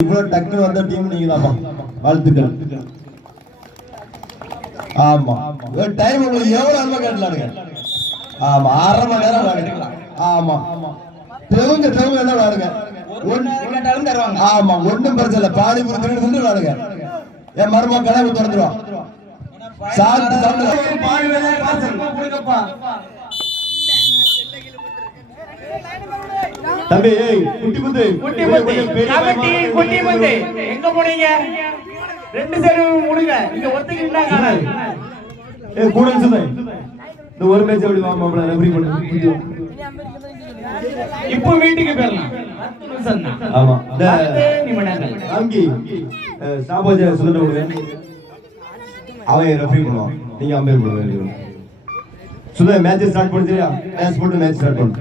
இவ்வளவு டக்குனு வந்த டீம் நீங்க தான்ப்பா வாழ்த்துக்கள். ஆமா. டைம் உங்களுக்கு எவ்வளவு அன்பா கேட்டலாருங்க ஆமா அரை மணி நேரம் விளையாடுங்க ஆமா. தெவுங்க தெவுங்க என்ன விளையாடுங்க கேட்டாலும் தருவாங்க ஆமா ஒண்ணும் பிரச்சனை இல்ல. பாடி புரிஞ்சு வந்து விளையாடுங்க என் மருமக கனவு திறந்துருவான் சாப்பிட்டு சாப்பிட்டு தம்பி ஏய் குட்டி குத்து குட்டி முத்து. கபடி குட்டி முத்து. எங்க போனீங்க? ரெண்டு சைடும் முடுங்க. இங்க ஒத்துக்கிட்டா காணாது ஏய் கூட சுமை இந்த ஒரு மேட்ச் அப்படி வா மாப்ள ரெஃபரி பண்ணு? இப்போ வீட்டுக்கு தான். ஆமா. இந்த ராம்கி சாபாஜ விடுங்க அவன் ரெஃபரி பண்ணுவான் நீங்க அம்பேர் பண்ணுங்க. சுதா மேட்ச் ஸ்டார்ட் பண்ணு சரியா மேட்ச் போட்டு மேட்ச் ஸ்டார்ட் பண்ணு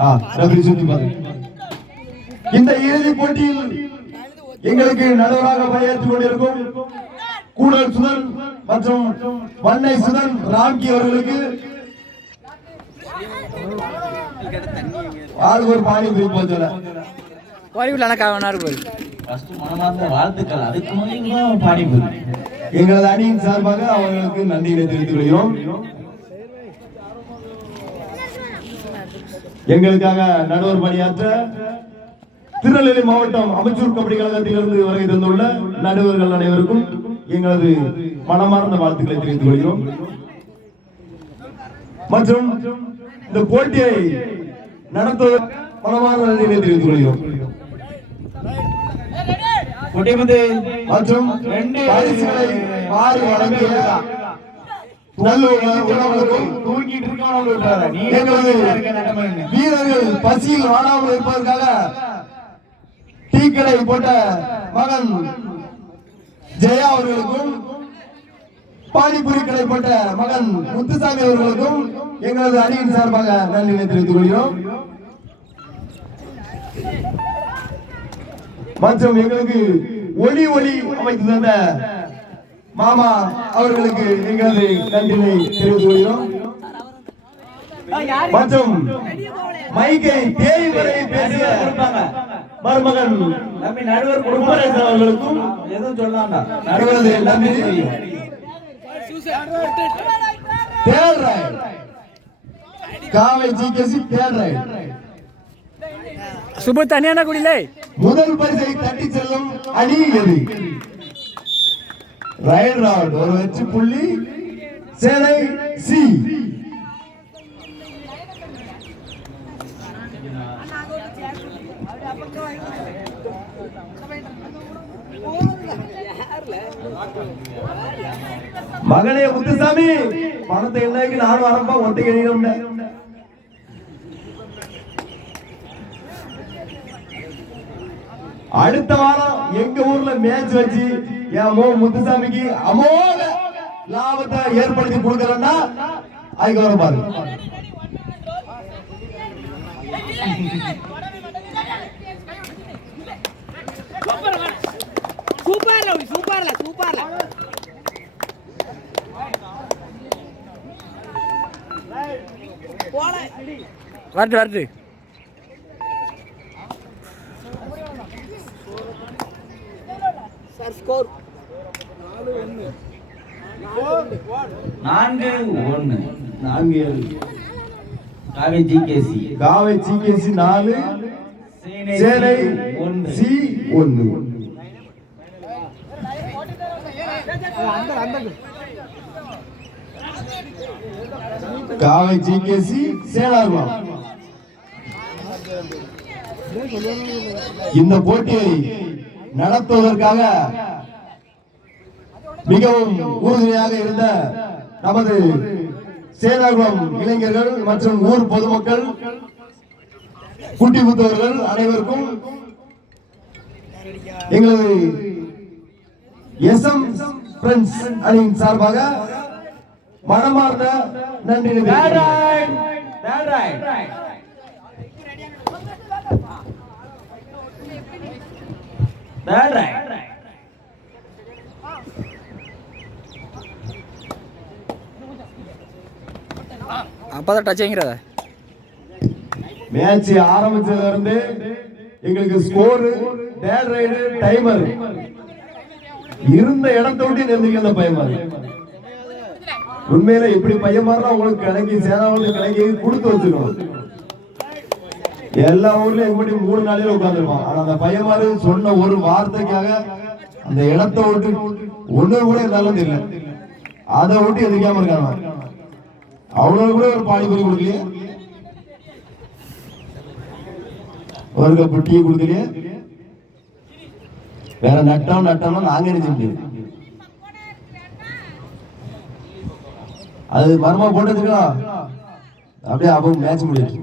ஆ ரெஃபரி சுத்தி பாரு இந்த இறுதி போட்டியில் எங்களுக்கு நடுவராக பணியாற்றிக் கொண்டிருக்கும் கூடல் சுதன் மற்றும் வண்ணை சுதன் ராம்கி அவர்களுக்கு ஆளுக்கு ஒரு பாணி குறிப்பு சொல்ல கோழிக்குள்ள ஆனால் காவனா ஃபர்ஸ்ட் மனமார்ந்த வாழ்த்துக்கள். அதுக்கு முதல்ல பாடி எங்களது அணியின் சார்பாக அவர்களுக்கு நன்றிகளை தெரிவித்துக் கொள்கிறோம். எங்களுக்காக நடுவர் பணியாற்ற திருநெல்வேலி மாவட்டம் அமைச்சூர் கபடி கழகத்திலிருந்து வருகை தந்துள்ள நடுவர்கள் அனைவருக்கும் எங்களது மனமார்ந்த வாழ்த்துக்களை தெரிவித்துக் கொள்கிறோம். மற்றும் இந்த போட்டியை நடத்துவதற்கு மனமார்ந்த நன்றிகளை தெரிவித்துக் கொள்கிறோம். குட்டி முத்து மற்றும் ரெண்டு பரிசுகளை மாறி நடமன்னு வீரர்கள் பசியில் வாடாமல் இருப்பதற்காக டீ கடை போட்ட மகன் ஜெயா அவர்களுக்கும் பானிபுரி கடை போட்ட மகன் முத்துசாமி அவர்களுக்கும் எங்களது அணியின் சார்பாக நன்றியை தெரிவித்துக் கொள்கிறோம். மற்றும் எங்களுக்கு ஒளி ஒளி அமைத்து தந்த மாமா அவர்களுக்கு எங்களது நன்றியை தெரிவித்துக் கொள்கிறோம். மற்றும் மைக்கை தேய் வரை பேசிய மருமகன் தம்பி நடுவர் கொடுப்பாரு அவர்களுக்கும் எதுவும் எங்களது நன்றி தேர்ட் ரைட் காவை ஜிகேசி தேர்ட் ரைட் சுபு தனியான குடிலே முதல் பரிசை தட்டி செல்லும் அணி எது? ரைட் ஒரு வெற்றி புள்ளி. சேலை சி. மகனே முத்துசாமி பணத்தை என்னைக்கு நானும் வரப்பா ஒத்தை கழிடும் அடுத்த வாரம் எங்க ஊர்ல மேட்ச் வச்சு என் மோ முத்துசாமிக்கு அமோக லாபத்தை ஏற்படுத்தி கொடுக்கறேன்னா அதுக்கு வர பாருங்க. சூப்பர்ல சூப்பர்ல சூப்பர்ல வரட்டு வரட்டு. சார் ஸ்கோர் நான்கு ஒண்ணு நான்கு ஏழு. காவி ஜிகேசி காவை ஜிகேசி நாலு. ஒன்று. சி ஒன்னு காவை ஜிகேசி சேலார்குளம் இந்த போட்டியை நடத்துவதற்காக மிகவும் உறுதுணையாக இருந்த நமது சேலாகுளம் இளைஞர்கள் மற்றும் ஊர் பொதுமக்கள் குட்டி புத்தவர்கள் அனைவருக்கும் எங்களது எஸ் எம் அணியின் சார்பாக மனமார்ந்த நன்றி Bad right. Bad right. Bad right. அப்போ தான் டச் ஆங்கிறத மேட்ச் ஆரம்பிச்சதுல இருந்து எங்களுக்கு ஸ்கோர் டேட் ரைடு டைமர் இருந்த இடத்த விட்டு நிறுத்திக்க அந்த பையன் மாதிரி உண்மையில இப்படி பையன் மாதிரிலாம் உங்களுக்கு கிடைக்கி சேனாவளுக்கு கிடைக்கி கொடுத்து வச்சுக்கணும் எல்லா ஊர்லயும் எப்படி மூணு நாளையில உட்காந்துருப்பான் ஆனா அந்த பையன் மாதிரி சொன்ன ஒரு வார்த்தைக்காக அந்த இடத்த விட்டு ஒண்ணு கூட இருந்தாலும் தெரியல. அதை விட்டு எதிர்க்காம இருக்காங்க. அவ்வளவு கூட ஒரு பானிபூரி கொடுக்கலையே? ஒரு கப்பு டீ கொடுக்கலையே? வேற நட்டம் நட்டம்னா நாங்க என்ன செய்ய அது மர்மம் போட்டதுக்கா? அப்படியே அப்போ மேட்ச் முடியும்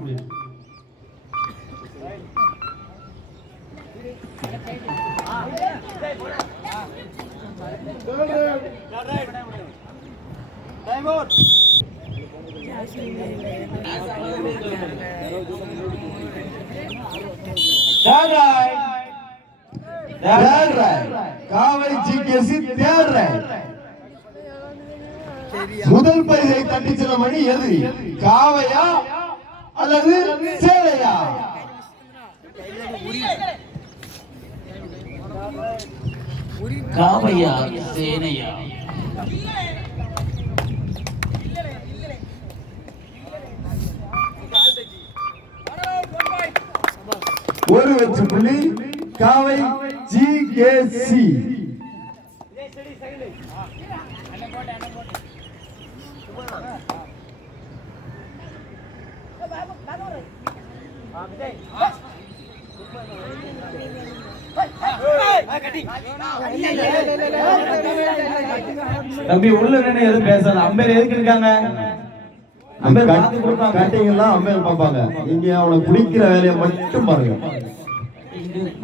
Third காவை ஜிகேசி தேர்ட் முதல் பரிசை தட்டி சில மணி எது? காவையா அல்லது சேலையா? காவையா சேனையா ஒரு வெச்சு புள்ளி காவை ஜிகேசி தம்பி உள்ள நின்னு எதுவும் பேசாத. அம்பேர் எதுக்கு இருக்காங்க? அம்பேர் பார்த்து கொடுப்பாங்க. கட்டிங் எல்லாம் அம்பேர் பார்ப்பாங்க. இங்க அவனை பிடிக்கிற வேலையை மட்டும் பாருங்க.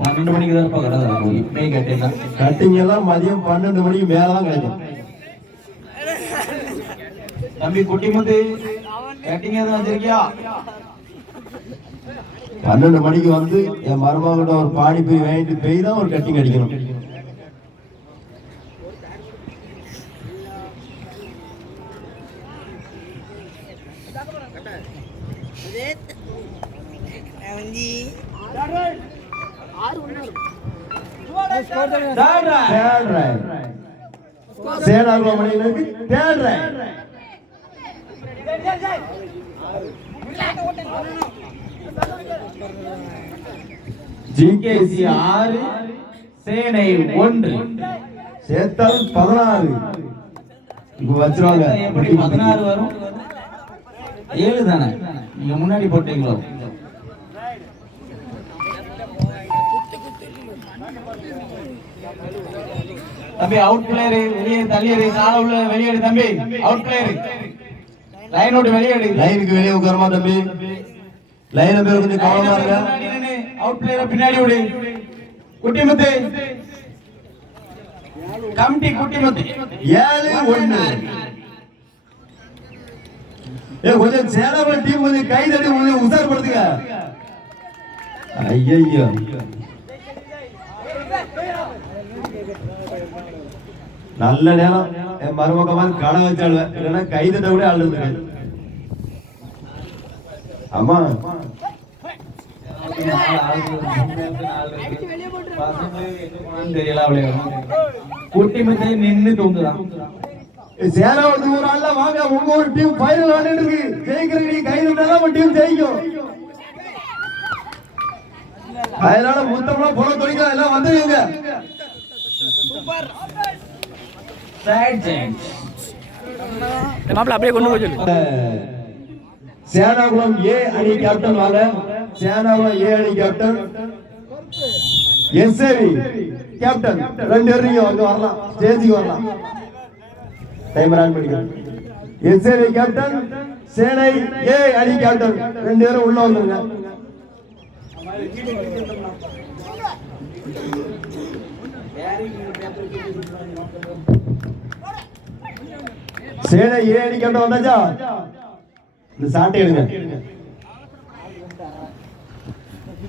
பன்னெண்டு மணிக்கு தான் கடை இருக்கும் இப்பயே கேட்டீங்கன்னா கட்டிங் எல்லாம் மதியம் பன்னெண்டு மணிக்கு மேலதான் கிடைக்கும். தம்பி குட்டி முத்து. கேட்டிங் எதுவும் வச்சிருக்கியா? பன்னெண்டு மணிக்கு வந்து என் மருமகிட்ட ஒரு பாடி போய் வாங்கிட்டு போய் தான் ஒரு கட்டிங் அடிக்கணும். சேனாகுல ரைட் ஜிகேசி ஆறு சேனை ஒன்று. சேர்த்தால் பதினாறு. இப்ப வச்சிருவாங்க. எப்படி பதினாறு வரும்? ஏழு தானே? நீங்க முன்னாடி போட்டீங்களோ? தம்பி அவுட் பிளேயர் வெளியே தள்ளியது கால உள்ள வெளியேடு தம்பி. அவுட் பிளேயர் லைன் விட்டு வெளியேடு லைனுக்கு வெளியே உட்காருமா தம்பி? லைன் பேர் கொஞ்சம் கவனமா இருங்க. அவுட் பிளேயர் பின்னாடி விடு குட்டிமுத்து. கமிட்டி குட்டிமுத்து. ஏழு ஒண்ணு ஏ கொஞ்சம் சேலவன் டீம் கொஞ்சம் கை தட்டி கொஞ்சம் உசாரப்படுத்துங்க. ஐயோ நல்ல நேரம். என் மருமகமா கடை வச்சாளுவேன் இல்லைன்னா கை தட்ட கூட ஆள் இருக்கு ஆமா தெரியல நின்னு தூங்குதான் ஒரு ஆள்ல வாங்க உங்க ஒரு டீம் ஃபைனல் விளையாண்டு இருக்கு ஜெயிக்கிற நீ கை தட்டாதான் உங்க டீம் ஜெயிக்கும் அதனால முத்தம்லாம் போல தொழிக்க எல்லாம் வந்துருங்க மாப்பிள்ள அப்படியே கொண்டு போய் சொல்லு. சேனாகுளம் ஏ அணி கேப்டன் வாங்க சேனாகுளம் ஏ அணி கேப்டன் எஸ்ஏவி கேப்டன் ரெண்டு பேரும் நீங்க வந்து வரலாம். ஸ்டேஜுக்கு வரலாம் டைமர் ஆன் பண்ணிக்கலாம் எஸ்ஏவி கேப்டன் சேனை ஏ அணி கேப்டன் ரெண்டு பேரும் உள்ள வந்துருங்க. சேனை ஏ அணி கேப்டன் வந்தாச்சா? இந்த சாட்டை எடுங்க.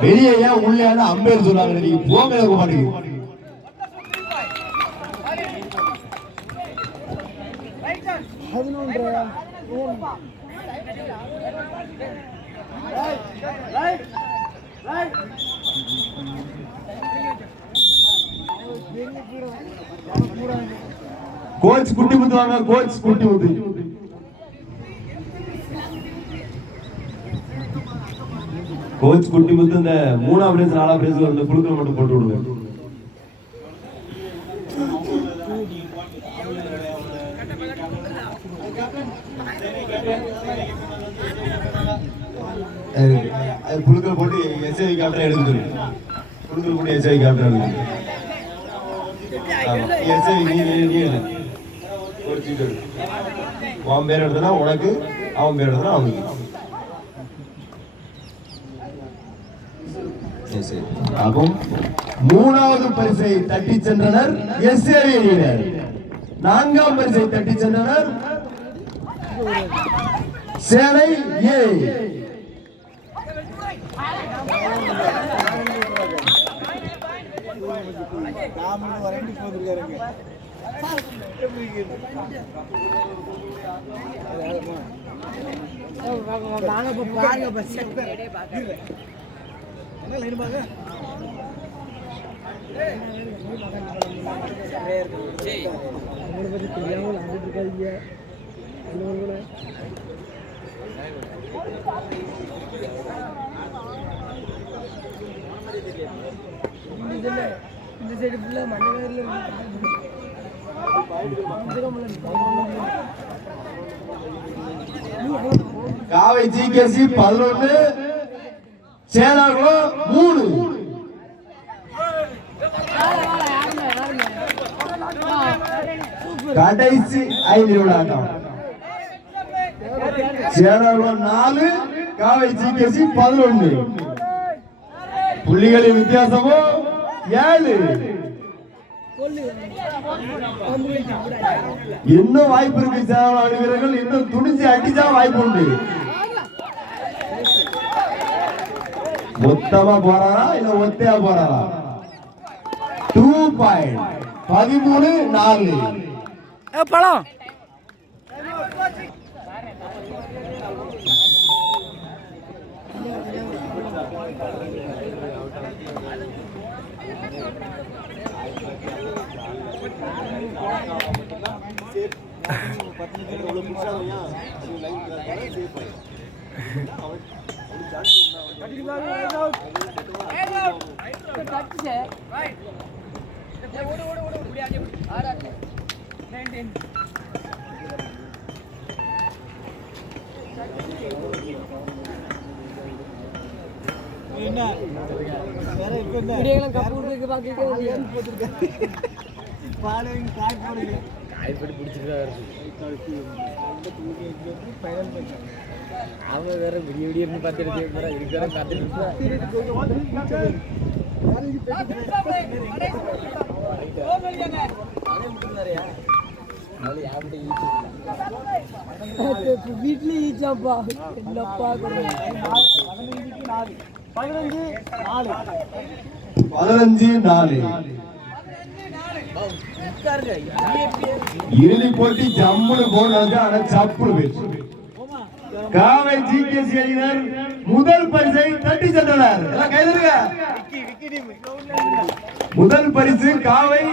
வெளியே ஏன் உள்ளே அம்பேர் சொல்லாங்க நீங்க போங்க மாட்டீங்க கோச் குட்டி முத்து வாங்க கோச் குட்டி முத்து கோச் குட்டி முத்து இந்த மூணாம் பிரைஸ் நாலாம் பிரைஸ் வந்து குழுக்கள் மட்டும் போட்டு விடுவேன் அது குழுக்கள் போட்டு எஸ்ஐ கேப்டன் எடுக்க சொல்லு குழுக்கள் போட்டு எஸ்ஐ கேப்டன் எடுக்க எஸ்ஐ நீ நீ நீ எடு. உன் பேர் எடுத்தனா உனக்கு அவன் பேர் எடுத்தனா அவனுக்கு. எஸ்ஐ மூணாவது பரிசை தட்டி சென்றனர் எஸ்ஏ அணியினர் நான்காம் பரிசை தட்டி சென்றனர் சேலை ஏ. பாருங்க பஸ் இந்த சைடு ஃபுல்லாக மண்ண கலர்ல காவை ஜிகேசி பதினொன்று சேலாகுளம் மூணு. கடைசி ஐந்து நிமிட சேலாகுளம் நாலு காவை ஜிகேசி பதினொன்று புள்ளிகளின் வித்தியாசமும் ஏழு. இன்னும் வாய்ப்பு இருக்கு சேனாகுளம் வீரர்கள்? இன்னும் துணிச்சு அடிச்சா வாய்ப்பு உண்டு? மொத்தமா போறாரா இல்ல ஒத்தையா போறாரா? டூ பாயிண்ட் பதிமூணு நாலு. ஏ பழம் விடியெல்லாம் கப்பு விட்டு பாக்கிட்டு அவங்க வேற விடிய விடிய இருந்து பார்த்துட்டு இதுக்கு வேற காத்துட்டு வீட்லயே ஈச்சாப்பா. என்னப்பா பதினஞ்சு நாலு. இறுதி போட்டி ஜம்முனு போனது ஆனா சப்புனு போயிடுச்சு. காவை ஜிகேசி அணியினர் முதல் பரிசை தட்டி சென்றனர் எல்லாம் கைதருங்க முதல் பரிசு காவை